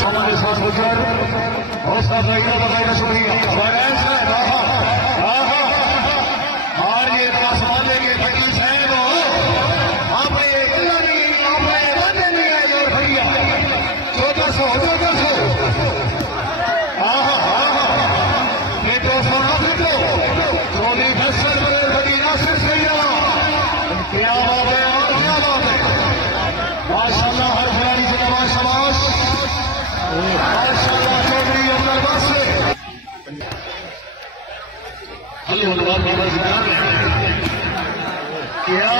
हमारे साथ गुजर और साथ बगैर शुक्रिया और ये पासवाले के फकीस हैं वो आपने बनने नहीं आई और भैया 1400 ये 200 ट्रोली फैसल बड़ी नासिर से क्या बात है और क्या बात है माशाल्लाह हर खिलाड़ी से नवाज शबाश माशाल्लाह चौधरी अब्दुल बासे क्या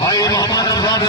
भाई मोहम्मद आजाद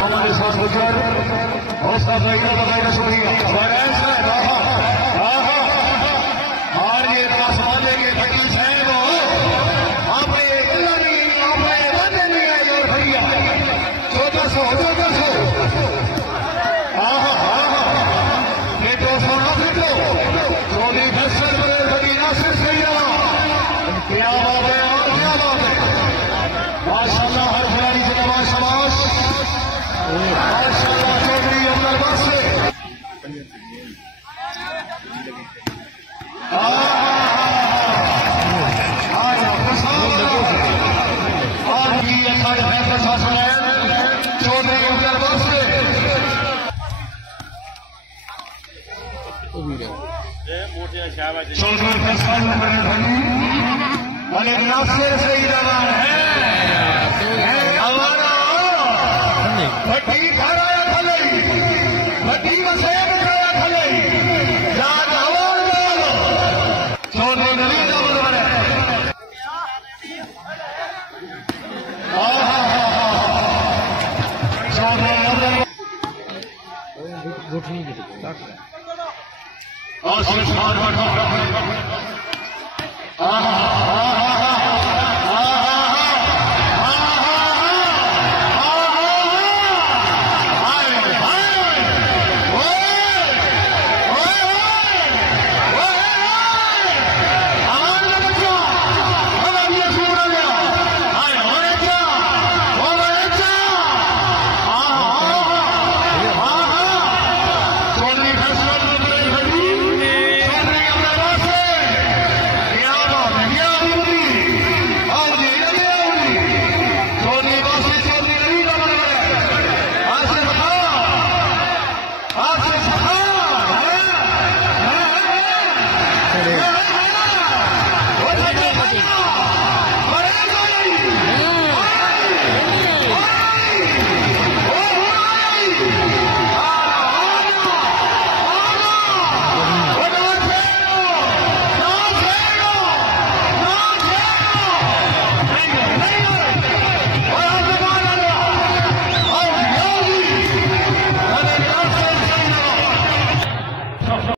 हमारे साथ गुजर और साथ बगैर शुक्रिया और ये पासवाले के फकीस हैं वो आपने बनने नहीं आई और भैया 1400 ये 200 ट्रोली फैसल बड़ी नासिर से क्या बात है और क्या बात है माशाल्लाह हर खिलाड़ी से नवाज शबाश माशाल्लाह चौधरी अब्दुल बासे चौधरी अब्दुल बासे चौधरी फैसल अली नासिर से ही रहा है हमारा भट्टी खड़ा खले भट्टी मसेब खड़ा खले याद आवाज चौधरी नवीन अमर चौधरी